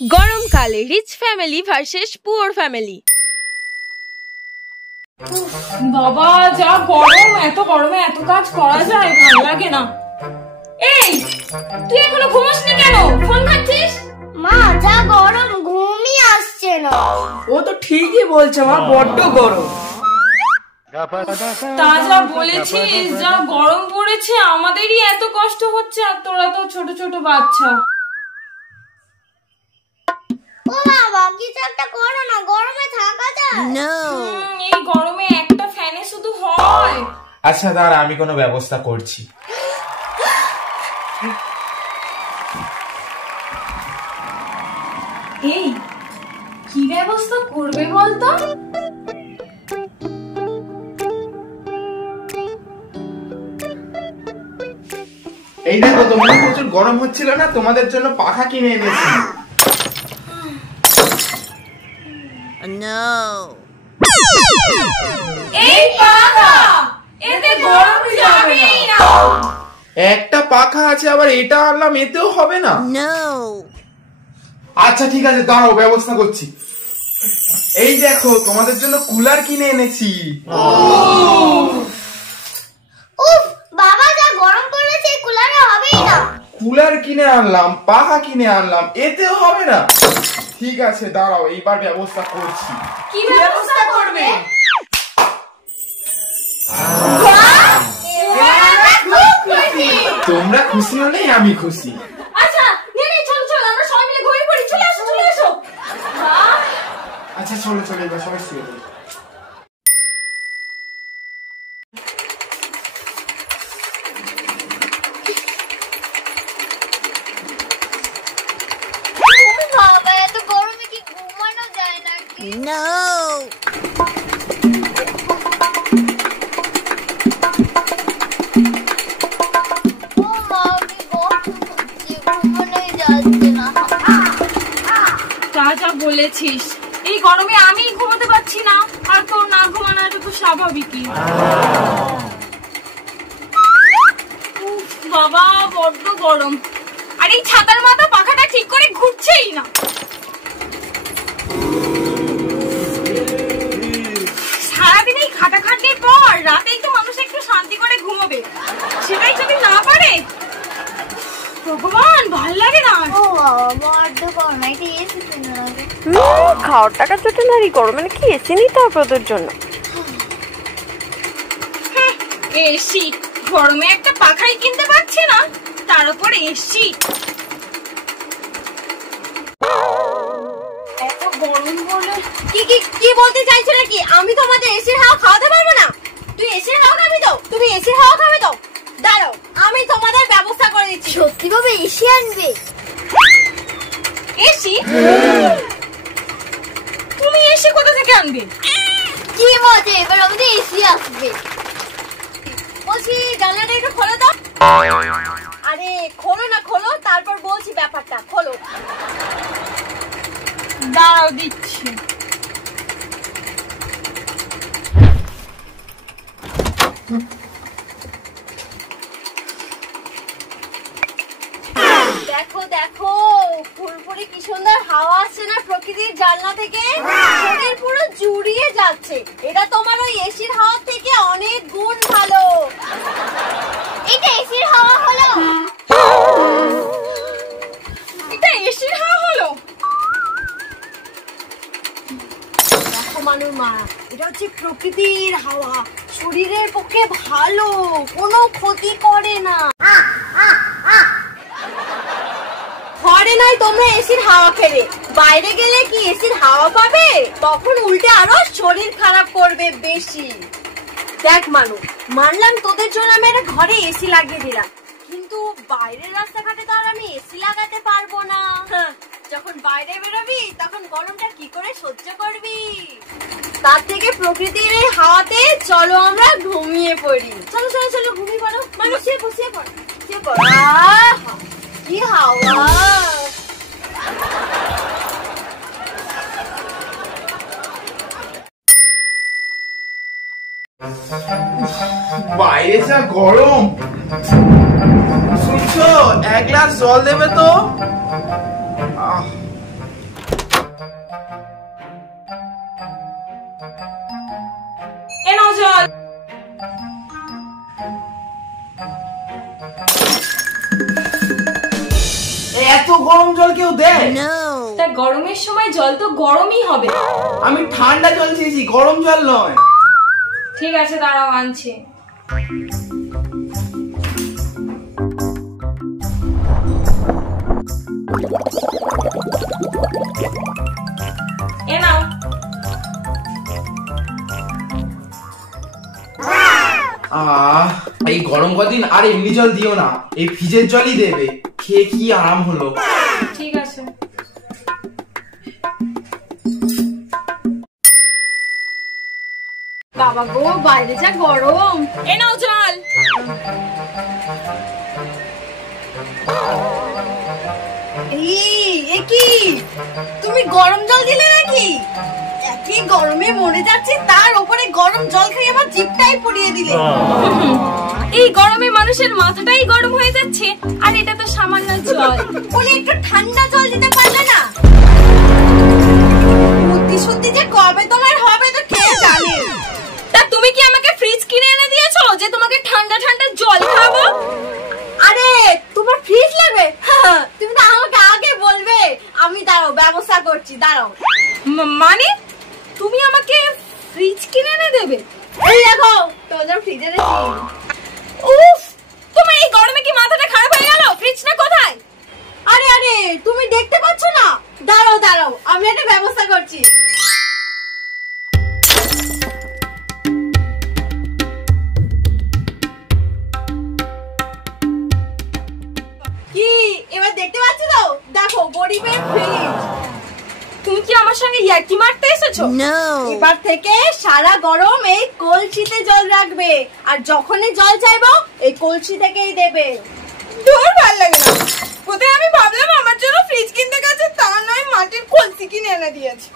গরমকালে rich family versus poor family. বাবা যা গরম, এত গরমে এত কাজ করা যায়? ভালো লাগে না। এই তুই এখনো ঘুমোসনি কেন? ফোন ঘাটছিস? মা যা গরম, ঘুমই আসছে না। ও তো ঠিকই বলছে মা, বড্ড গরম। তা যা বলেছিস, যা গরম পড়েছে আমাদেরই এত কষ্ট হচ্ছে, আর তোরা তো ছোট ছোট বাচ্চা। ও বাবা কিছু একটা করো না, গরমে থাকা যায় না। এই গরমে একটা ফ্যানে শুধু হয়। আচ্ছা দাঁড়া, আমি কোনো ব্যবস্থা করছি। এই কি ব্যবস্থা করবে বলতো? এই দেখো, তোমাদের প্রচুর গরম হচ্ছিল না, তোমাদের জন্য পাখা কিনে এনেছি। এই পাখা, এতে গরম যাবেই না। একটা পাখা আছে, আবার এটা আনলাম, এতেও হবে না। আচ্ছা ঠিক আছে, দাঁড়াও, ব্যবস্থা করছি। এই দেখো, তোমাদের জন্য কুলার কিনে এনেছি। উফ বাবা যা গরম পড়েছে, কুলারে হবেই না। কুলার কিনে আনলাম, পাখা কিনে আনলাম, এতেও হবে না। ঠিক আছে দাঁড়াও, এইবার ব্যবস্থা করছি। কি ব্যবস্থা করবে? তোমরা খুশি হলেই আমি খুশি। আচ্ছা চলো চলো, আমরা সবাই মিলে ঘুমিয়ে পড়ি। চলে আসো চলে আসো। আচ্ছা চলো চলো, এবার সবাই শুয়ে পড়ি। বাবা এত গরমে কি ঘুমানো যায় নাকি? ও মা কি গরম হচ্ছে, ঘুমানোই যাচ্ছে না। তা যা বলেছিস, এই গরমে আমি ঘুমাতে পারছি না, আর তোর না ঘুমানো এটা তো স্বাভাবিকই। উফ বাবা বড্ড গরম, আর এই ছাতার মাথা পাখাটা ঠিক করে ঘুরছেই না। সারাদিন এই খাটাখাটির পর রাতেই তো মানুষ একটু শান্তি করে ঘুমোবে, সেটাই যদি না পারে, ভগবান ভাল লাগে না। ও বাবা বড্ড গরম, এটা এসি কিনে লাগে। খাওয়ার টাকা চটে নারী গরমে নাকি এসি নিতে হবে ওদের জন্য। এসি গরমে একটা পাখাই কিনতে পারছে না, তার উপর এসি। এত গরম বলে কি বলতে চাইছো নাকি? আমি তোমাদের এসির হাওয়া খাওয়াতে পারবো না? তুই এসির হাওয়া খাবি তো? তুমি এসির হাওয়া খাবে তো? দাঁড়াও, আমি তোমাদের ব্যবস্থা করে দিচ্ছি। সত্যি ভাবে এসি আনবে? এসি? তুমি এসি কোথা থেকে আনবে? কি বলছে? এবার আমাদের এসি আসবে। বলছি জানলাটা একটু খোলো দাও। আরে খোলো না, খোলো, তারপর বলছি ব্যাপারটা। খোলো। দাঁড়াও দিচ্ছি। দেখো দেখো ফুরফুরে কি সুন্দর হাওয়া আসছে না প্রকৃতির জানলা থেকে, শরীর পুরো জুড়িয়ে যাচ্ছে। এটা তোমার ওই এসির হাওয়া থেকে অনেক গুণ ভালো। এটা এসির হাওয়া হলো? এটা এসির হাওয়া হলো? দেখো মানুর মা, এটা হচ্ছে প্রকৃতির হাওয়া, শরীরের পক্ষে ভালো, কোনো ক্ষতি করে না। ঘরে নয় তোমরা এসির হাওয়া খেলে, বাইরে গেলে কি এসির হাওয়া পাবে? তখন উল্টে আরো শরীর খারাপ করবে বেশি। দেখ মানু, মানলাম তোদের জন্য আমি একটা ঘরে এসি লাগিয়ে দিলাম, কিন্তু বাইরের রাস্তাঘাটে তো আর আমি এসি লাগাতে পারবো না। যখন বাইরে বেরোবি তখন গরমটা কি করে সহ্য করবি? তার থেকে প্রকৃতির এই হাওয়াতে চলো আমরা ঘুমিয়ে পড়ি। চলো চলো চলো ঘুমিয়ে পড়ো। মানুষ শুয়ে পড়ো, শুয়ে পড়ো, শুয়ে পড়ো। কি হাওয়া! বাইরে যা গরম, শুনছো? এক গ্লাস জল দেবে তো? দেয়। তা গরমের সময় জল তো গরমই হবে। আমি ঠান্ডা জল চেয়েছি, গরম জল নয়। ঠিক আছে দাঁড়াও আনছি। এ নাও। এই গরম কদিন আর এমনি জল দিও না, এই ফ্রিজের জলই দেবে। খেয়ে কি আরাম হলো। ঠিক আছে। বাবা গো, বাইরে যা গরম। এ নাও জল। এ কি, তুমি গরম জল দিলে নাকি? একই গরমে মরে যাচ্ছি, তার উপরে গরম জল খেয়ে আমার জিভটাই পুড়িয়ে দিলে। এই গরমে মানুষের মাথাটাই গরম হয়ে যাচ্ছে, আর এটা তো সামান্য জল। বলি একটু ঠান্ডা জল দিতে পারলে না? সত্যি সত্যি যে কবে তোমার হবে তো কে জানে। তা তুমি কি আমাকে ফ্রিজ কিনে এনে দিয়েছো যে তোমাকে ঠান্ডা ঠান্ডা জল খাবো? আরে তোমার ফ্রিজ লাগবে? তুমি তো আমাকে আগে বলবে। আমি দাঁড়াও, ব্যবস্থা করছি, দাঁড়াও। মানে তুমি আমাকে ফ্রিজ কিনে এনে দেবে? এই দেখো তোমাদের ফ্রিজে রেখেছি। উফ, তোমার এই গরমে কি মাথাটা খারাপ হয়ে গেল? ফ্রিজটা কোথায়? আরে আরে, তুমি দেখতে পাচ্ছ না? দাঁড়াও দাঁড়াও, আমি একটা ব্যবস্থা করছি। কি এবার দেখতে পাচ্ছ তো? দেখো গরিবের ফ্রিজ। তুমি কি আমার সঙ্গে ইয়ার্কি মারতে এসেছো? এবার থেকে সারা গরম এই কলসিতে জল রাখবে, আর যখনই জল চাইবো এই কলসি থেকেই দেবে। দূর, ভালো লাগে না। কোথায় আমি ভাবলাম আমার জন্য ফ্রিজ কিনতে গেছে, তা নয় মাটির কলসি কিনে এনে দিয়েছে।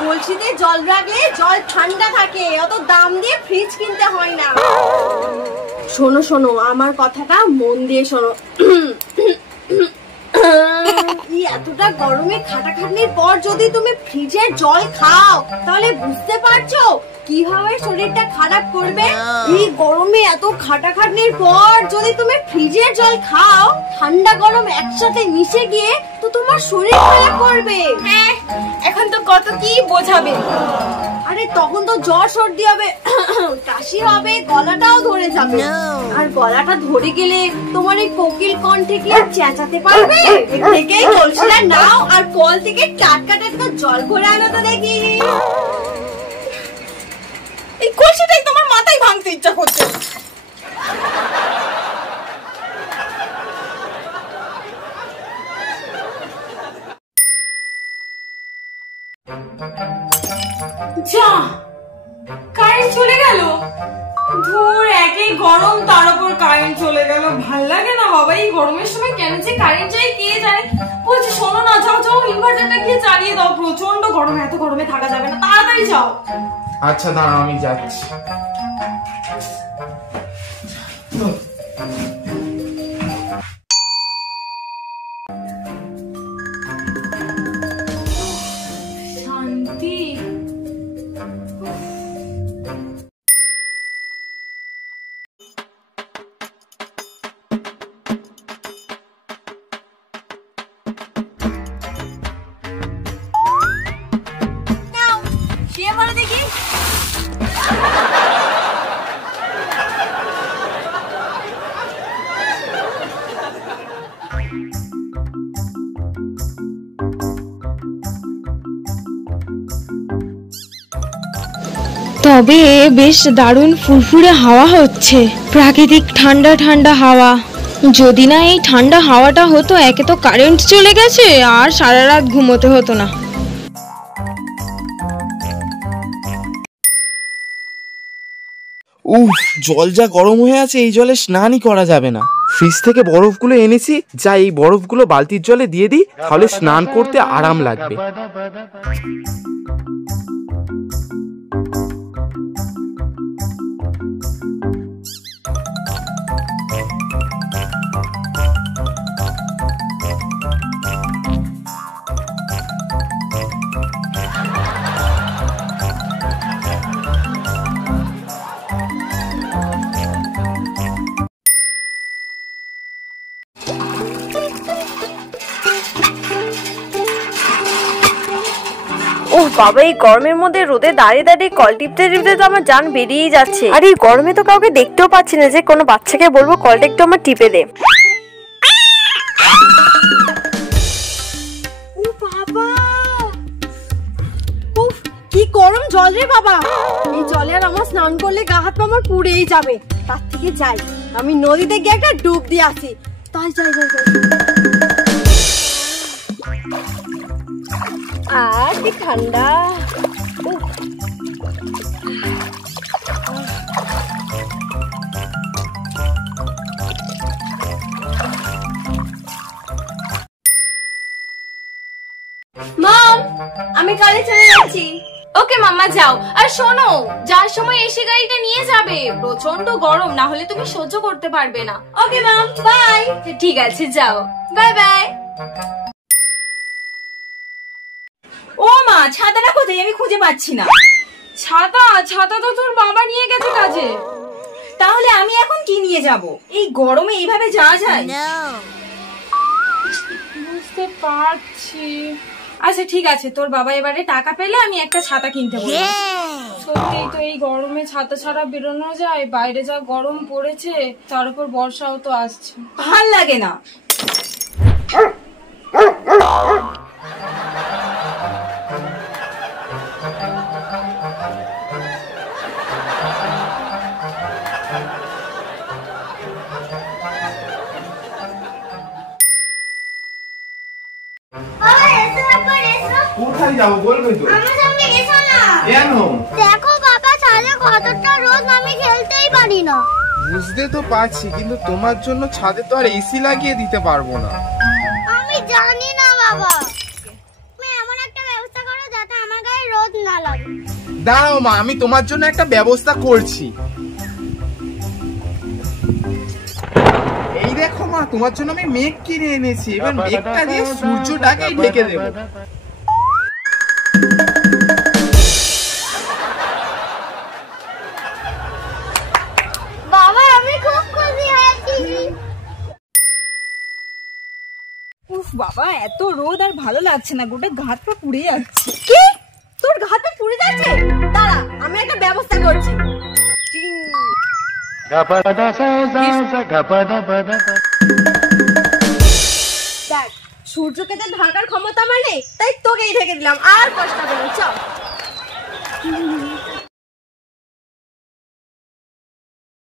কলসিতে জল রাখলে জল ঠান্ডা থাকে, অত দাম দিয়ে ফ্রিজ কিনতে হয় না। শোনো শোনো, আমার কথাটা মন দিয়ে শোনো। এতটা গরমে খাটাখাটনির পর যদি তুমি ফ্রিজের জল খাও, তাহলে বুঝতে পারছো কিভাবে শরীরটা খারাপ করবে। এই গরমে এত খাটাখাটনির পর যদি তুমি ফ্রিজের জল খাও, ঠান্ডা গরম একসাথে মিশে গিয়ে তো তোমার শরীর খারাপ করবে। হ্যাঁ, এখন তো কত কি বোঝাবে। আরে তখন তো জ্বর সর্দি হবে, কাশি হবে, গলাটাও ধরে যাবে। আর গলাটা ধরে গেলে তোমার এই কোকিল কণ্ঠে কি আর চেঁচাতে পারবে? থেকে কলসিটা নাও আর কল থেকে টাটকা টাটকা জল ভরে আনো তো দেখি। এই কলসিটাই তোমার মাথায় ভাঙতে ইচ্ছা করছে। যা, কারেন্ট চলে গেল। ধুর, একই গরম তার উপর কারেন্ট চলে গেল। ভাল লাগে না বাবা, এই গরমের সময় কেন যে কারেন্ট চাই কে জানে। বলছি শোনো না, যাও যাও ইনভার্টারটা গিয়ে চালিয়ে দাও, প্রচন্ড গরম, এত গরমে থাকা যাবে না, তাড়াতাড়ি যাও। আচ্ছা দাঁড়াও, আমি যাচ্ছি। শান্তি। নাও, শুয়ে পড়ো দেখি। তবে বেশ দারুণ ফুরফুরে হাওয়া হচ্ছে, প্রাকৃতিক ঠান্ডা ঠান্ডা হাওয়া। যদি না এই ঠান্ডা হাওয়াটা হতো, একে তো কারেন্ট চলে গেছে, আর সারা রাত ঘুমোতে হতো না। উফ, জল যা গরম হয়ে আছে, এই জলে স্নানই করা যাবে না। ফ্রিজ থেকে বরফগুলো এনেছি, যা এই বরফগুলো বালতির জলে দিয়ে দিই, তাহলে স্নান করতে আরাম লাগবে। ওহ বাবা, এই গরমের মধ্যে রোদে দাঁড়িয়ে দাঁড়িয়ে কল টিপতে টিপতে তো আমার জান বেরিয়েই যাচ্ছে। আর এই গরমে তো কাউকে দেখতেও পাচ্ছি না যে কোনো বাচ্চাকে বলবো কলটা একটু আমার টিপে দে। ও বাবা, উফ কি গরম জল রে বাবা। এই জলে আর আমার স্নান করলে গা হাত পা আমার পুড়েই যাবে। তার থেকে যাই আমি নদীতে গিয়ে একটা ডুব দিয়ে আসি। তাই যাই যাই যাই। আর কি ঠান্ডা। মম, আমি কালে চলে যাচ্ছি। ওকে মাম্মা যাও। আর শোনো, যার সময় এসি গাড়িটা নিয়ে যাবে, প্রচন্ড গরম, না হলে তুমি সহ্য করতে পারবে না। Okay ma'am, bye. ঠিক আছে, যাও, বাই বাই। ও মা, ছাতাটা কোথায়? আমি খুঁজে পাচ্ছি না। ছাতা তো তোর বাবা নিয়ে গেছে কাজে। তাহলে আমি এখন কি নিয়ে যাব? এই গরমে এইভাবে যাওয়া যায়? বুঝতে পারছি। আচ্ছা ঠিক আছে, তোর বাবা এবারে টাকা পেলে আমি একটা ছাতা কিনতে বলবো। সত্যি তো এই গরমে ছাতা ছাড়া বেরোনো যায়? বাইরে যা গরম পড়েছে, তার উপর বর্ষাও তো আসছে, ভাল লাগে না। কোথায় যাবো বলবে তো? আমার সঙ্গে এসো না। কেন? দেখো বাবা, ছাদে কতটা রোদ, আমি খেলতেই পারি না। বুঝতে তো পারছি, কিন্তু তোমার জন্য ছাদে তো আর এসি লাগিয়ে দিতে পারবো না। আমি জানি না বাবা, তুমি এমন একটা ব্যবস্থা করো যাতে আমার গায়ে রোদ না লাগে। দাঁড়াও মা, আমি তোমার জন্য একটা ব্যবস্থা করছি। এই দেখো মা, তোমার জন্য আমি মেঘ কিনে এনেছি। এবার মেঘটা দিয়ে সূর্যটাকে ঢেকে দেবো। বাবা, আমি খুব খুশি হয়েছি। উফ বাবা, এত রোদ আর ভালো লাগছে না, গোটা ঘাট পা পুড়ে যাচ্ছে। কি? তোর গা হাত পা পুড়ে যাচ্ছে? দাঁড়া, আমি একটা ব্যবস্থা করছি। দেখ, সূর্যকে তো ঢাকার ক্ষমতা আমার নেই, তাই তোকেই ঢেকে দিলাম। আর কষ্ট করো, চল।